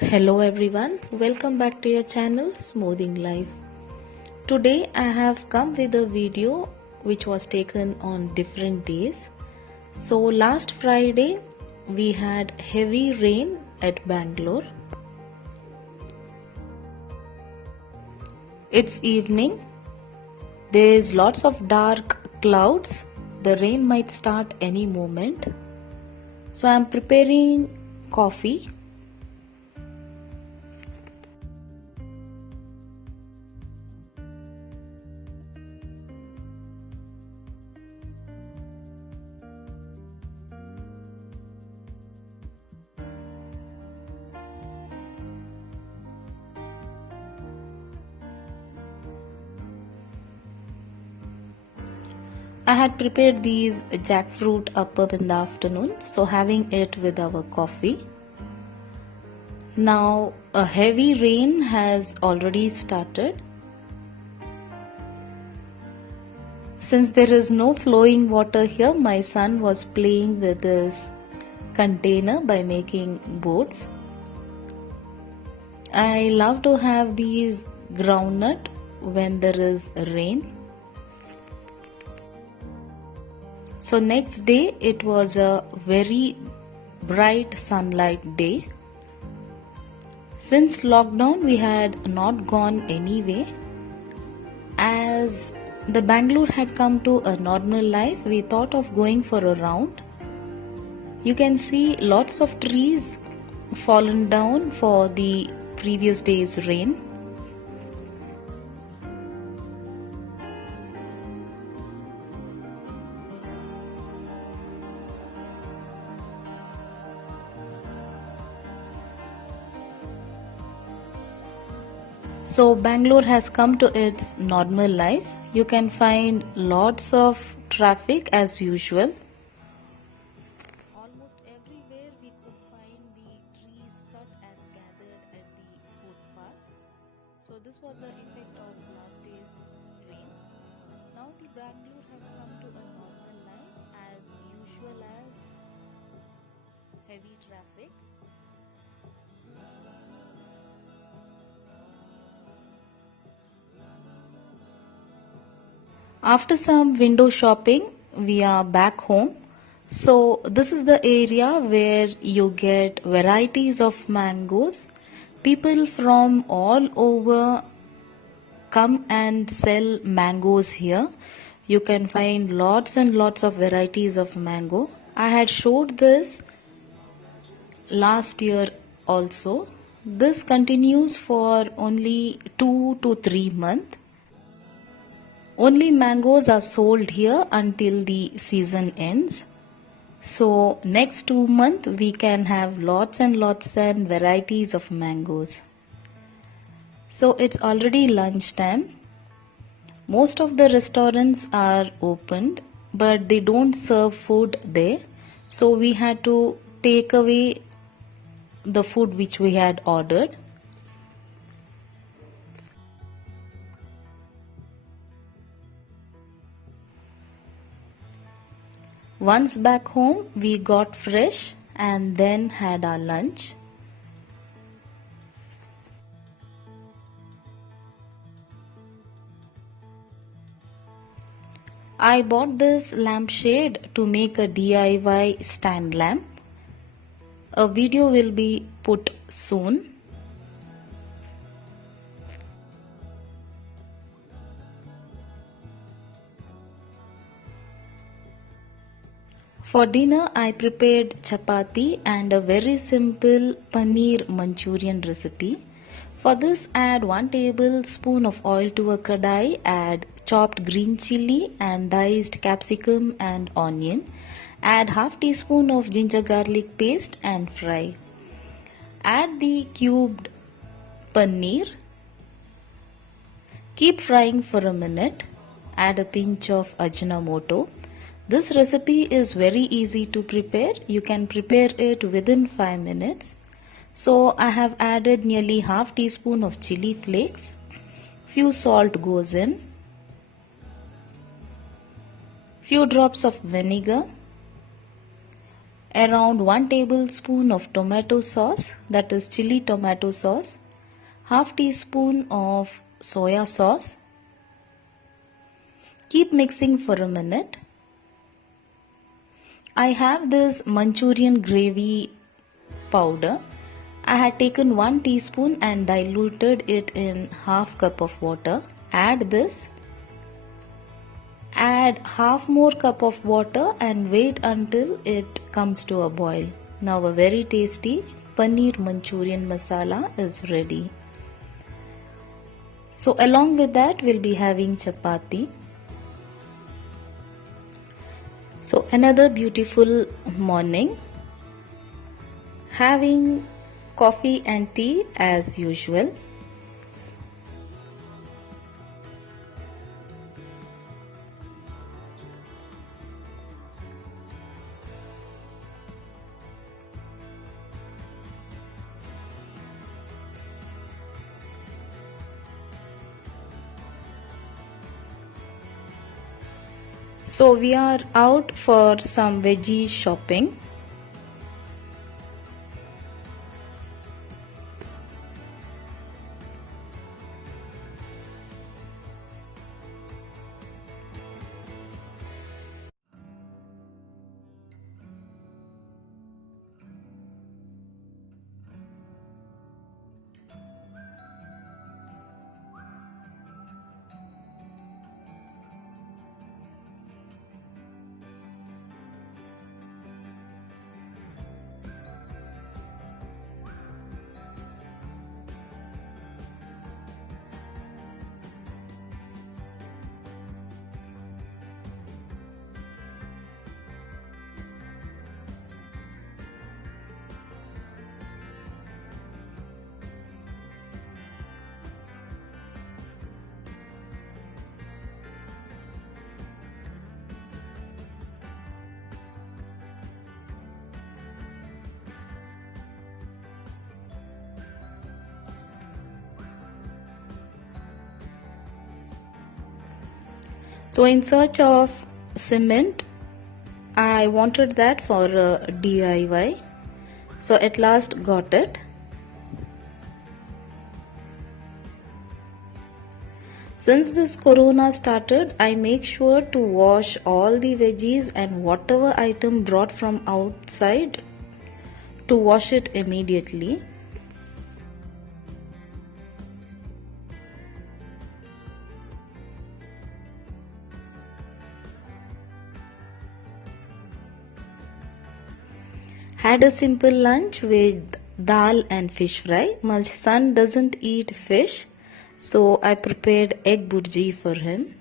Hello everyone, welcome back to your channel Smoothing Life. Today I have come with a video which was taken on different days. So last Friday we had heavy rain at Bangalore. It's evening. There is lots of dark clouds. The rain might start any moment. So I am preparing coffee. I had prepared these jackfruit appam in the afternoon, so having it with our coffee. Now a heavy rain has already started. Since there is no flowing water here, my son was playing with this container by making boats. I love to have these groundnut when there is rain. So next day it was a very bright sunlight day. Since lockdown we had not gone anyway. As the Bangalore had come to a normal life, we thought of going for a round. You can see lots of trees fallen down for the previous day's rain. So Bangalore has come to its normal life. You can find lots of traffic as usual. Almost everywhere we could find the trees cut and gathered at the footpath. So this was the effect of last day's rain. Now the Bangalore has come to a normal life as usual as heavy traffic. After some window shopping, we are back home. So this is the area where you get varieties of mangoes. People from all over come and sell mangoes here. You can find lots and lots of varieties of mango. I had showed this last year also. This continues for only 2 to 3 months. Only mangoes are sold here until the season ends. So next 2 months we can have lots and lots and varieties of mangoes. So it's already lunchtime. Most of the restaurants are opened, but they don't serve food there. So we had to take away the food which we had ordered. Once back home, we got fresh and then had our lunch. I bought this lampshade to make a DIY stand lamp. A video will be put soon. For dinner, I prepared chapati and a very simple paneer Manchurian recipe. For this, add 1 tablespoon of oil to a kadai, add chopped green chili and diced capsicum and onion. Add half teaspoon of ginger garlic paste and fry. Add the cubed paneer. Keep frying for a minute. Add a pinch of ajinomoto. This recipe is very easy to prepare. You can prepare it within 5 minutes. So I have added nearly half teaspoon of chili flakes. Few salt goes in. Few drops of vinegar. around 1 tablespoon of tomato sauce, that is chili tomato sauce, half teaspoon of soya sauce. Keep mixing for a minute. I have this Manchurian gravy powder. I had taken 1 teaspoon and diluted it in half cup of water. Add this. Add half more cup of water and wait until it comes to a boil. Now a very tasty paneer Manchurian masala is ready. So along with that we'll be having chapati. So another beautiful morning, having coffee and tea as usual. So we are out for some veggie shopping. So in search of cement, I wanted that for a DIY. So at last got it. Since this corona started, I make sure to wash all the veggies and whatever item brought from outside, to wash it immediately. Had a simple lunch with dal and fish fry. My son doesn't eat fish, so I prepared egg burji for him.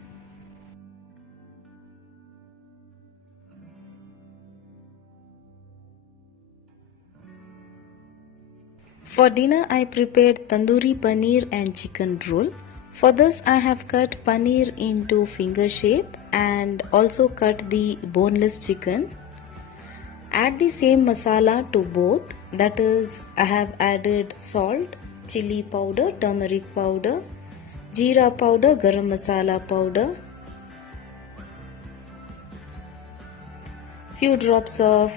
For dinner, I prepared tandoori paneer and chicken roll. For this, I have cut paneer into finger shape and also cut the boneless chicken. Add the same masala to both, that is, I have added salt, chili powder, turmeric powder, jeera powder, garam masala powder, few drops of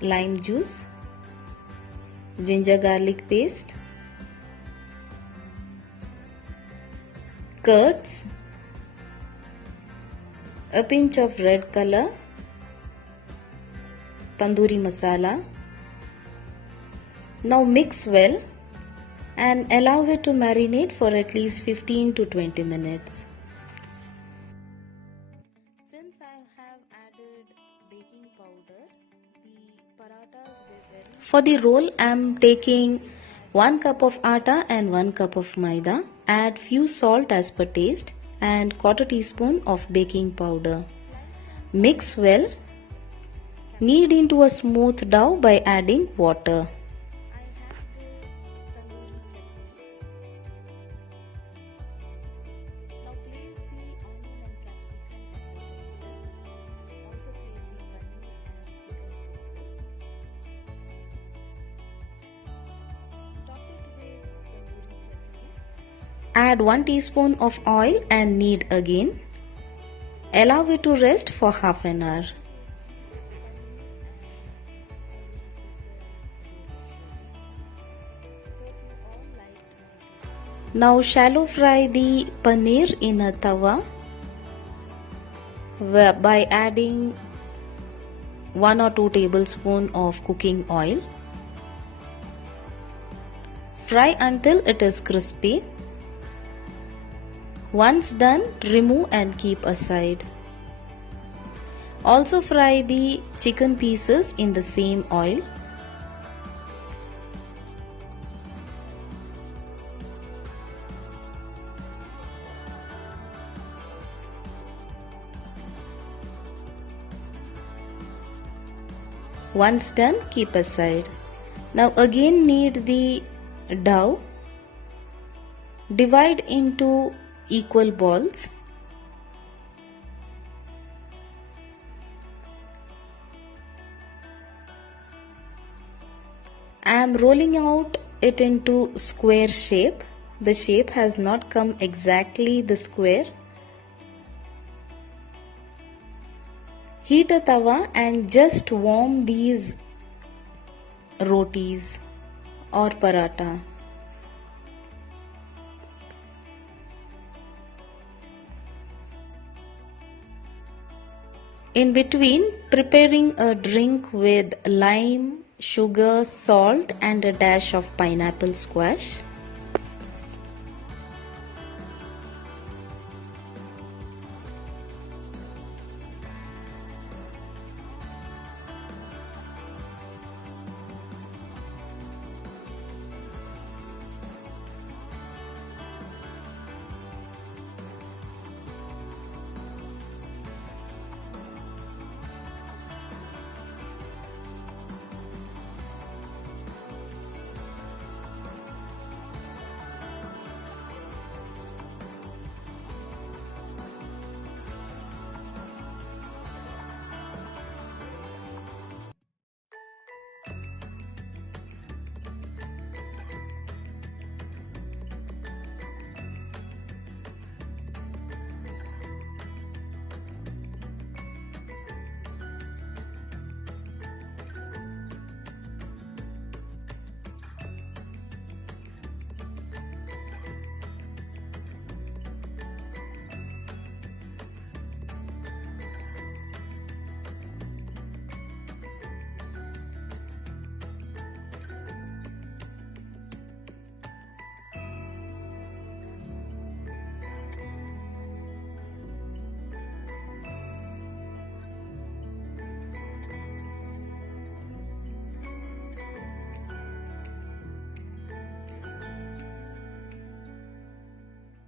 lime juice, ginger garlic paste, curds, a pinch of red color, tandoori masala. Now mix well and allow it to marinate for at least 15 to 20 minutes. Since I have added baking powder, the parathas were very... For the roll, I am taking 1 cup of atta and 1 cup of maida. Add few salt as per taste and quarter teaspoon of baking powder. Mix well. Knead into a smooth dough by adding water. Add 1 teaspoon of oil and knead again. Allow it to rest for half an hour. Now shallow fry the paneer in a tawa by adding 1 or 2 tablespoons of cooking oil. Fry until it is crispy. Once done, remove and keep aside. Also fry the chicken pieces in the same oil. Once done, keep aside. Now again knead the dough. Divide into equal balls. I am rolling out it into square shape. The shape has not come exactly the square. Heat a tawa and just warm these rotis or paratha. In between, preparing a drink with lime, sugar, salt and a dash of pineapple squash.